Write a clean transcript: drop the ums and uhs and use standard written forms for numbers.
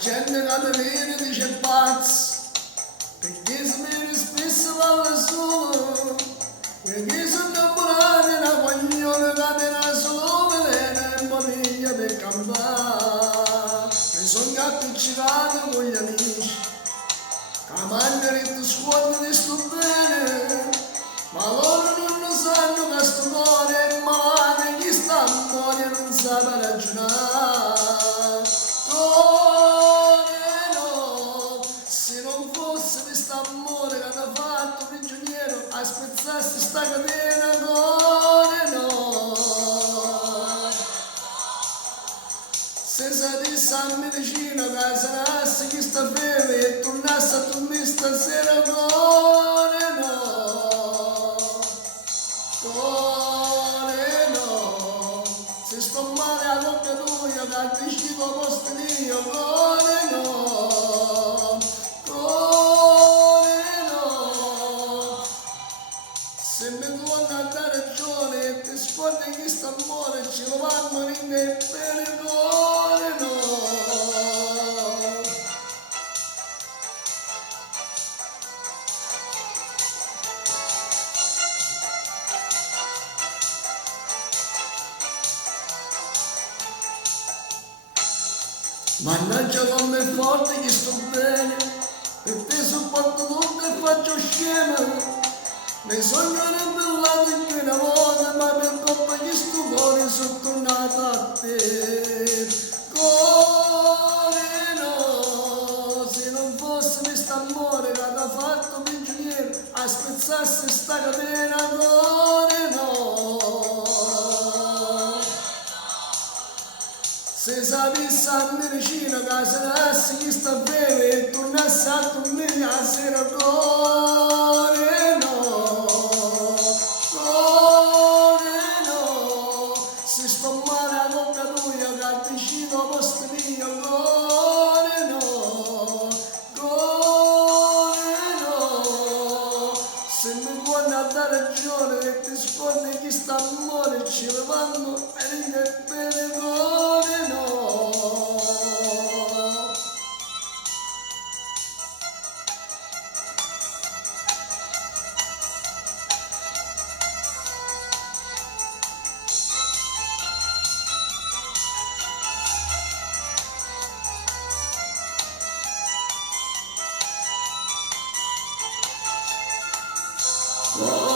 gente che mi viene dice pazzo, perché si viene spesso dalla sola, perché sono innamorati da guaglione che mi era solo veleno e famiglia per campare. Mi sono appiccicato con gli amici, che mi hanno detto scuola di sto bene, ma loro non sanno che sto cuore è malato e chi sta a morire non sa per ragionare. Se non fosse questo amore che hanno fatto prigioniero a spezzarsi sta catena, no. Se sapesse a medicina che sanasse questa febbre e tornasse a dormire stasera, no. Se sto male a bocca tua, che ha deciso a posto mio, se mi torna a dare ragione e ti scordi che sto amore ci lo vanno in me bene, Mannaggia come è forte che sto bene, per te sopporto tutto e faccio scena. Mi sogno rebellato in piena volta, ma per colpa di sto cuore sono tornato a te. Cuore no, se non fosse questo amore che ha fatto prigioniero a spezzarsi sta catena, cuore no. Se sapesse a medicina che sanasse chi sta bene e tornasse a dormire a sera, cuore no. Se sto male a bocca tua che ha deciso a posto mio, cuore no. Se mi vuole a dare ragione e ti scordi chi sta amore ci levando e ride bene, cuore no. Oh.